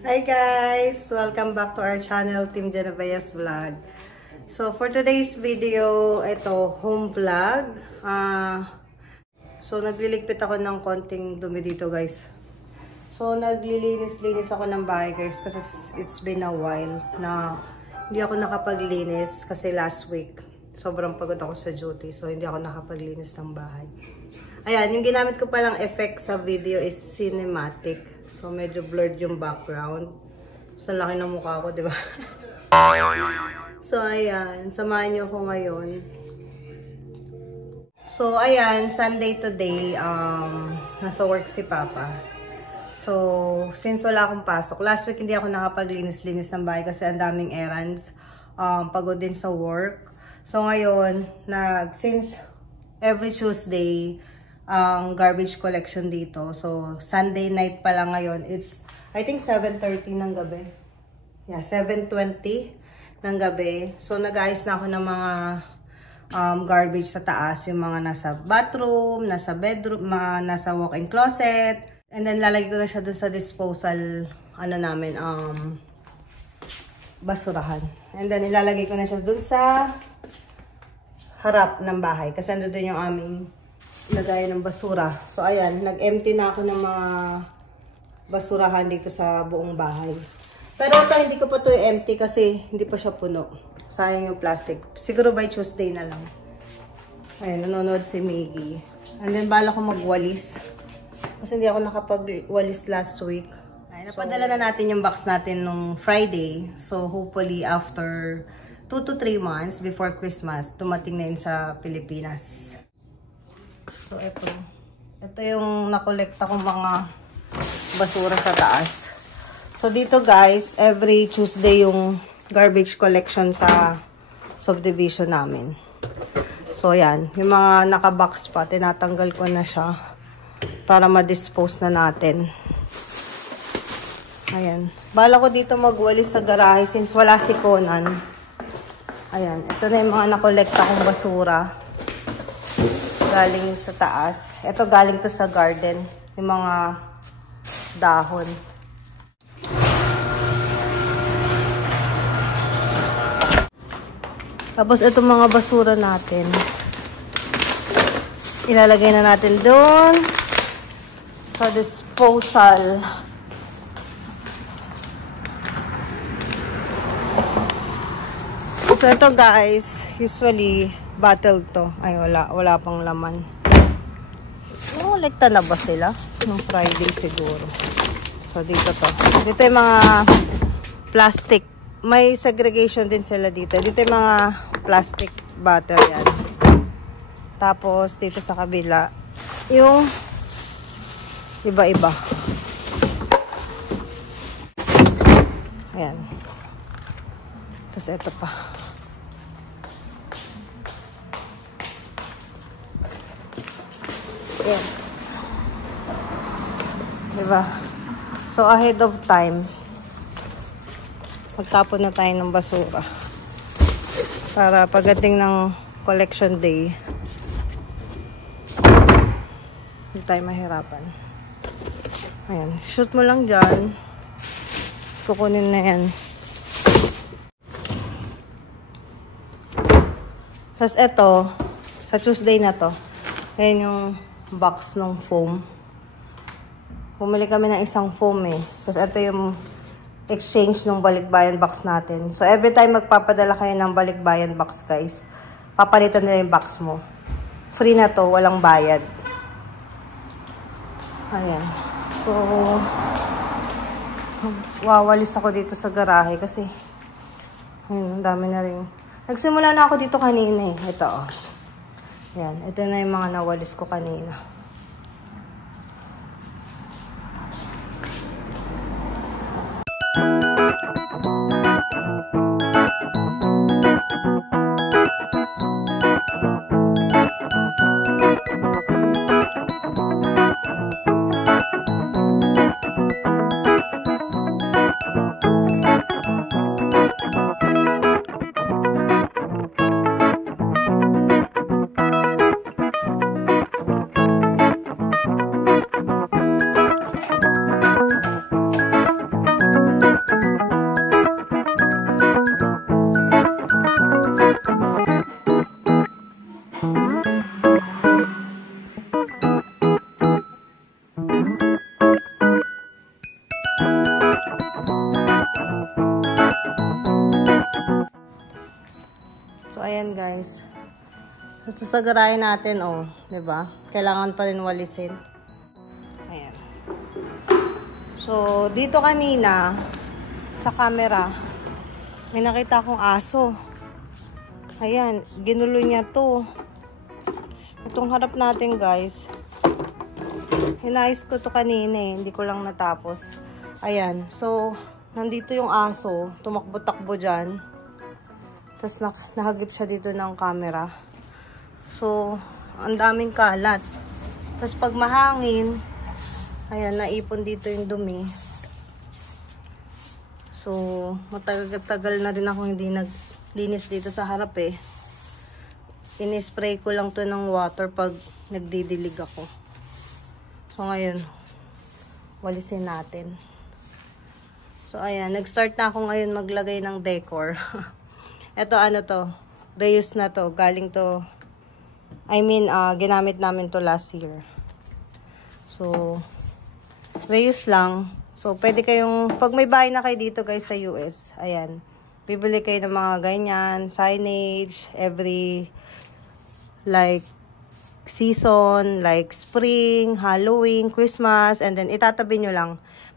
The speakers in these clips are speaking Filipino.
Hi guys! Welcome back to our channel, Team Genevia's Vlog. So for today's video, ito, home vlog. So nagliligpit ako ng konting dumi dito guys. So naglilinis-linis ako ng bahay guys kasi it's been a while na hindi ako nakapaglinis kasi last week sobrang pagod ako sa duty, so hindi ako nakapaglinis ng bahay. Ayan, yung ginamit ko palang effect sa video is cinematic. So, medyo blurred yung background. So, laki ng mukha ko, di ba? So, ayan. Samahan niyo ako ngayon. So, ayan. Sunday today. Nasa work si Papa. So, since wala akong pasok. Last week, hindi ako nakapaglinis-linis ng bahay kasi ang daming errands. Pagod din sa work. So, ngayon, since every Tuesday, ang garbage collection dito. So, Sunday night pa lang ngayon. It's, I think, 7:30 ng gabi. Yeah, 7:20 ng gabi. So, nag-ayos na ako ng mga garbage sa taas. Yung mga nasa bathroom, nasa bedroom, nasa walk-in closet. And then, lalagay ko na siya dun sa disposal, basurahan. And then, ilalagay ko na siya dun sa harap ng bahay. Kasi ando dun yung aming lagay ng basura. So, ayan. Nag-empty na ako ng mga basurahan dito sa buong bahay. Pero ito, hindi ko pa ito empty kasi hindi pa siya puno. Sayang yung plastic. Siguro by Tuesday na lang. Ayan, nanonood si Miggy. And then, bala ko magwalis. Kasi hindi ako nakapagwalis last week. Ayan, napadala na natin yung box natin nung Friday. So, hopefully, after 2 to 3 months before Christmas, tumating na yun sa Pilipinas. So, ito yung nakolekta kong mga basura sa taas. So, dito guys, every Tuesday yung garbage collection sa subdivision namin. So, yan. Yung mga nakabox pa, tinatanggal ko na siya para ma-dispose na natin. Ayan. Bala ko dito magwalis sa garahe since wala si Conan. Ayan. Ito na yung mga nakolekta kong basura. Galing sa taas. Ito galing to sa garden. Yung mga dahon. Tapos itong mga basura natin. Ilalagay na natin doon sa disposal. So ito guys, usually bottle to. Ay, wala pang laman. Kolekta na ba sila? Nung Friday siguro. So, dito to. Dito yung mga plastic. May segregation din sila dito. Dito yung mga plastic bottle yan. Tapos, dito sa kabila, yung iba-iba. Ayan. Tapos, ito pa. Yeah. Diba? So, ahead of time, magtapon na tayo ng basura. Para pagdating ng collection day, hindi tayo mahirapan. Ayan. Shoot mo lang dyan. Tapos kukunin na yan. Tapos ito, sa Tuesday na to, ayan yung box ng foam. Bumili kami ng isang foam eh. Tapos ito yung exchange ng balikbayan box natin. So every time magpapadala kayo ng balikbayan box guys, papalitan nila yung box mo. Free na to, walang bayad. Ayan. So, wawalis ako dito sa garahe kasi ayun, dami na rin. Nagsimula na ako dito kanina eh. Ito oh. Yan, ito na yung mga nawalis ko kanina. So, ayan guys. So, susagarayan natin, oh. 'Di ba? Kailangan pa rin walisin. Ayan. So, dito kanina, sa camera, may nakita akong aso. Ayan, ginulo niya to. Itong harap natin, guys. Hinayos ko to kanina eh. Hindi ko lang natapos. Ayan. So, nandito yung aso. Tumakbo-takbo dyan. Tapos nahagip siya dito ng camera. So, ang daming kalat. Tapos pag mahangin, ayan, naipon dito yung dumi. So, matagal-tagal na rin ako hindi naglinis dito sa harap eh. Ini-spray ko lang to ng water pag nagdidilig ako. So, ngayon, walisin natin. So, ayan, nag-start na ako ngayon maglagay ng decor. Ito, ano to? Reuse na to. Galing to, ginamit namin to last year. So, reuse lang. So, pwede kayong, pag may bahay na kayo dito guys sa US, ayan, bibili kayo ng mga ganyan, signage, every, like, season, like spring, Halloween, Christmas, and then itatabi nyo lang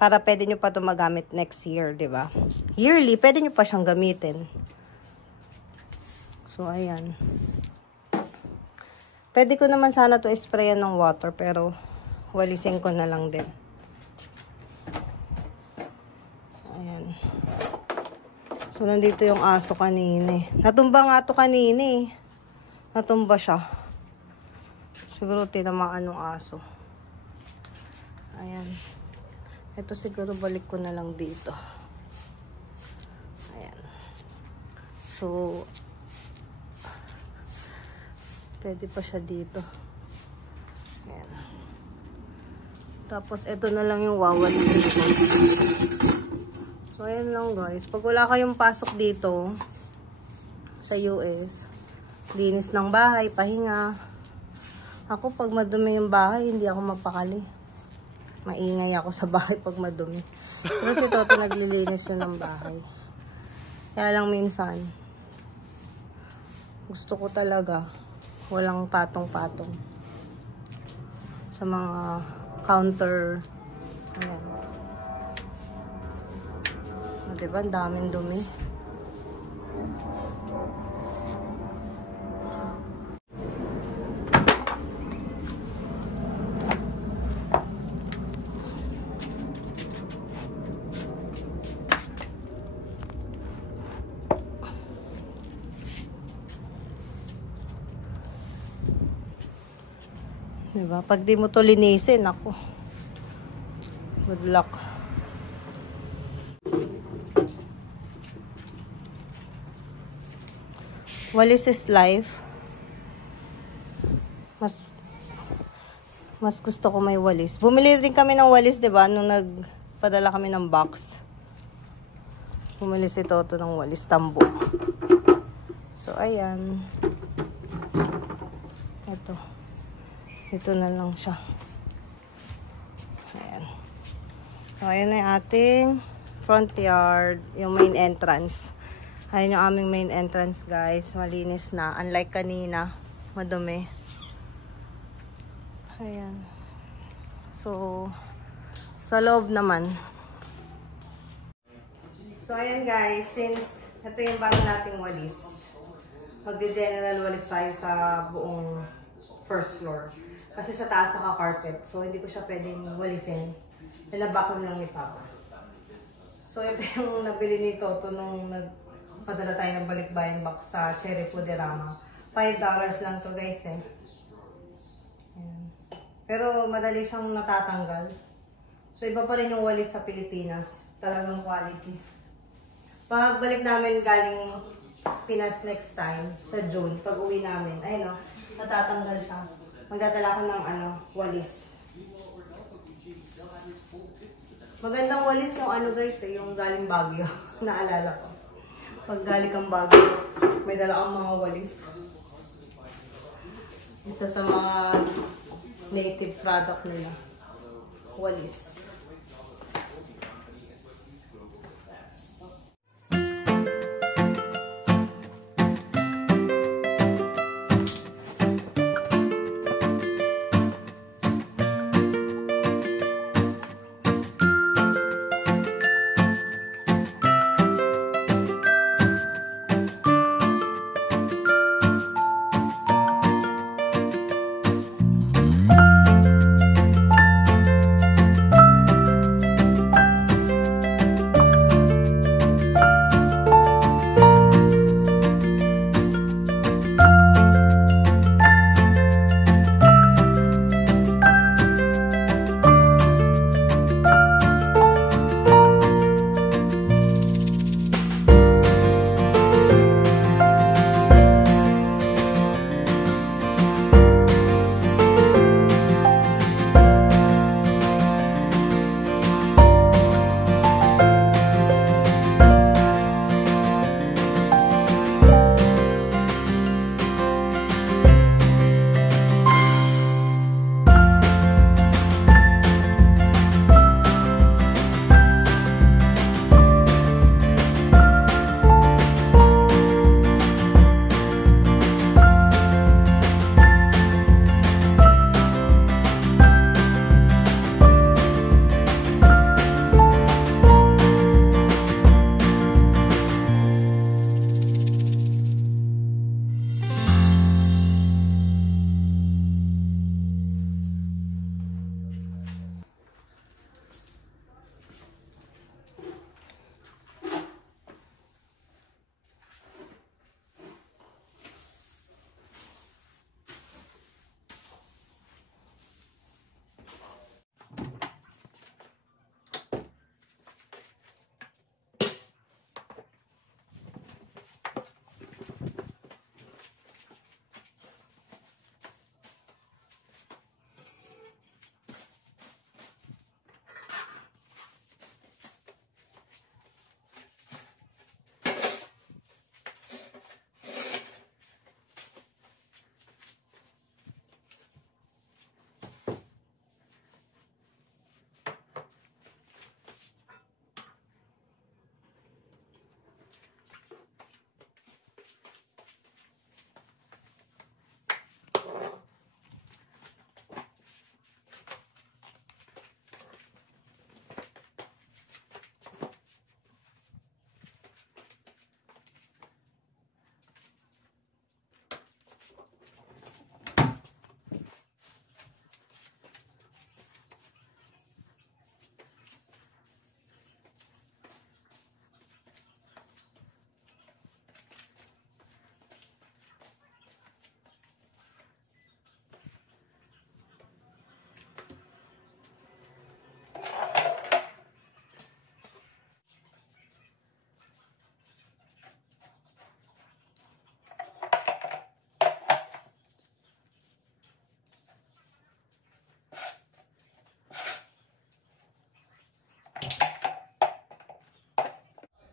para pwede nyo pa ito magamit next year, di ba? Yearly, pwede nyo pa siyang gamitin. So, ayan. Pwede ko naman sana to sprayan ng water, pero walisin ko na lang din. Ayan. So, nandito yung aso kanina eh. Natumba nga to kanina eh. Natumba siya. Siguro tinamaan ng aso. Ayan. Ito siguro balik ko na lang dito. Ayan. So, pwede pa siya dito. Ayan. Tapos, ito na lang yung wawalisin ko. So, ayan lang guys. Pag wala kayong pasok dito, sa US, linis ng bahay, pahinga. Ako, pag madumi yung bahay, hindi ako mapakali. Maingay ako sa bahay pag madumi. Pero si Toto naglilinis yun ng bahay. Kaya lang minsan, gusto ko talaga walang patong-patong sa mga counter. Ayan. O, diba? Ang daming dumi. Diba? Pag di mo to linisin, ako. Good luck. Walis is life. Mas gusto ko may walis. Bumili din kami ng walis, diba? Nung nagpadala kami ng box. Bumili si Toto ng walis, tambo. So, ayan. Ito. Ito na lang siya. Ayan. So, ayan na yung ating front yard. Yung main entrance. Ayan yung aming main entrance, guys. Malinis na. Unlike kanina, madumi. Ayan. So, sa loob naman. So, ayan guys. Since ito yung bago nating walis, mag-general walis tayo sa buong first floor. Kasi sa taas naka-carpet. So, hindi ko siya pwedeng walisin. Nilabakon lang ni Papa. So, ito yung nabili ni Toto nung nagpadala tayo ng balikbayan box sa Cherry Fooderama. $5 lang to guys eh. Ayan. Pero madali siyang natatanggal. So, iba pa rin yung walis sa Pilipinas. Talagang quality. Pagbalik namin galing Pinas next time, sa June, pag uwi namin, ayun o, natatanggal siya. Magdadala ko ng walis. Magandang walis yung guys, yung galing Baguio. Naalala ko. Pag galing kang Baguio, may dala kang mga walis. Isa sa mga native product nila. Walis.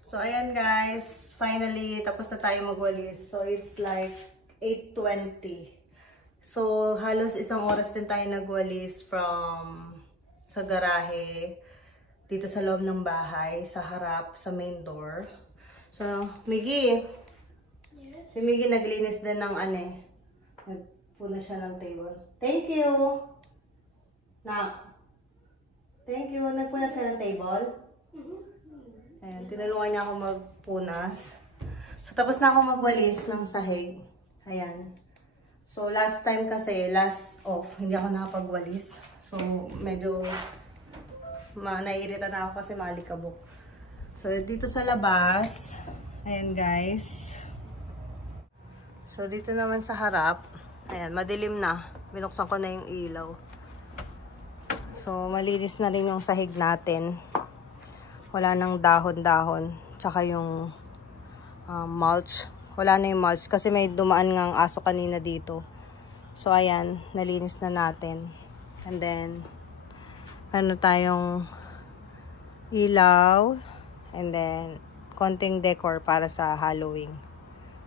So, ayan guys. Finally, tapos na tayo magwalis. So, it's like 8:20. So, halos isang oras din tayo nagwalis from sa garahe, dito sa loob ng bahay, sa harap, sa main door. So, Miggy. Yes. Si Miggy naglinis din ng nagpuna siya ng table. Thank you! Thank you. Nagpuna siya ng table. Ayan, tinulungan niya ako magpunas. So, tapos na ako magwalis ng sahig. Ayan. So, last time kasi, last off, hindi ako nakapagwalis. So, medyo naiirita na ako kasi malikabok. So, dito sa labas, ayan guys. So, dito naman sa harap, ayan, madilim na. Binuksan ko na yung ilaw. So, malinis na rin yung sahig natin. Wala nang dahon-dahon. Tsaka yung mulch. Wala na yung mulch kasi may dumaan ngang aso kanina dito. So, ayan. Nalinis na natin. And then, ano tayong ilaw. And then, konting decor para sa Halloween.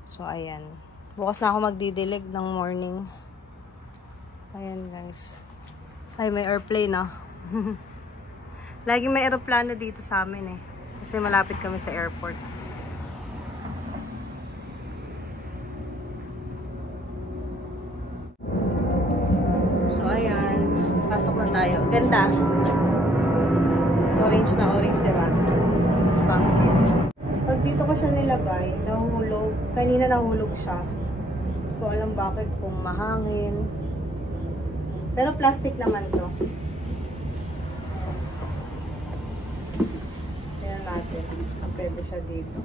So, ayan. Bukas na ako magdidilig ng morning. Ayan, guys. Ay, may airplane na. Lagi may aeroplano dito sa amin eh. Kasi malapit kami sa airport. So, ayan. Pasok na tayo. Ganda. Orange na orange, diba? Tapos pumpkin. Pag dito ko siya nilagay, nahulog. Kanina nahulog siya. Hindi ko alam bakit, kung mahangin. Pero plastic naman to. Tingnan natin. Ang pwede siya dito.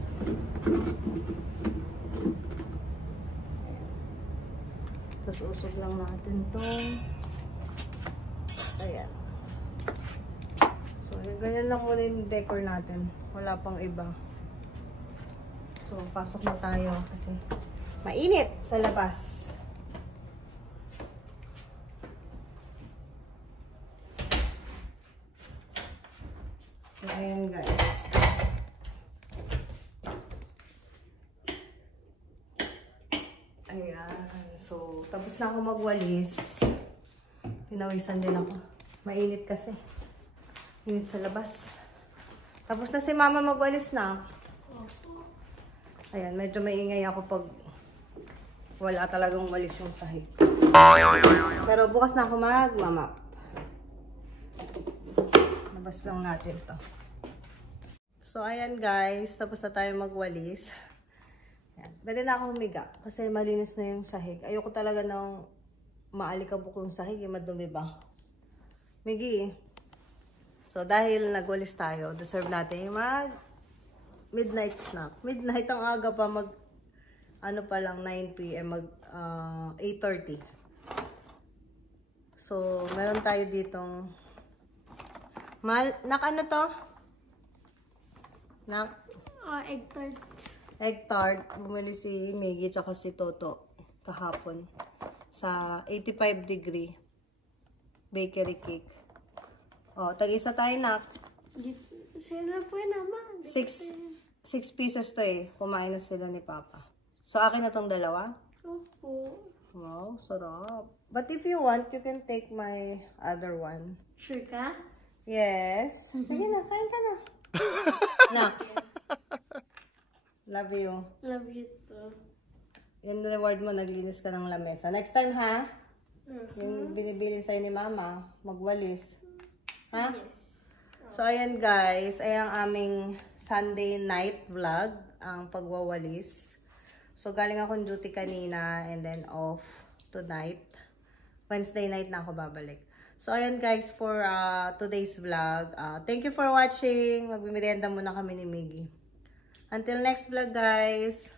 Tapos usog lang natin to. Ayan. So, ganyan lang muna yung decor natin. Wala pang iba. So, pasok na tayo kasi mainit sa labas. So, ayan guys. Ayan. So, tapos na ako magwalis. Pinawisan din ako. Mainit kasi. Init sa labas. Tapos na si mama magwalis na. Ayan, medyo maingay ako pag wala talagang walis yung sahig. Pero bukas na ako magmamap. Labas lang natin to. So, ayan guys. Tapos na tayo magwalis. Ayan. Pwede na ako humiga. Kasi malinis na yung sahig. Ayoko talaga ng maalikabok yung sahig. Yung madumi ba? Miggy. So, dahil nagwalis tayo, deserve natin yung midnight snack. Midnight ang aga pa, ano pa lang, 9 p.m. 8:30. So, meron tayo ditong ano to? Egg tarts. Egg tart. Bumili si Miggy tsaka si Toto kahapon sa 85 degree bakery cake. O, tag-isa tayo na. Sino po yun naman? 6 pieces to eh. Kumain na sila ni Papa. So, akin na tong dalawa. Opo. Wow, sarap. But if you want, you can take my other one. Sure ka? Yes. Sige na, kain ka na. Na. Love you. Love you too. Yung reward mo, naglinis ka ng lamesa. Next time, ha? Yung binibili sa'yo ni Mama, magwalis. Ha? Yes. So, ayan guys. Ayan ang aming Sunday night vlog. Ang pagwawalis. So, galing akong duty kanina and then off tonight. Wednesday night na ako babalik. So, ayan guys for today's vlog. Thank you for watching. Magmimerienda muna kami ni Miggy. Until next vlog guys.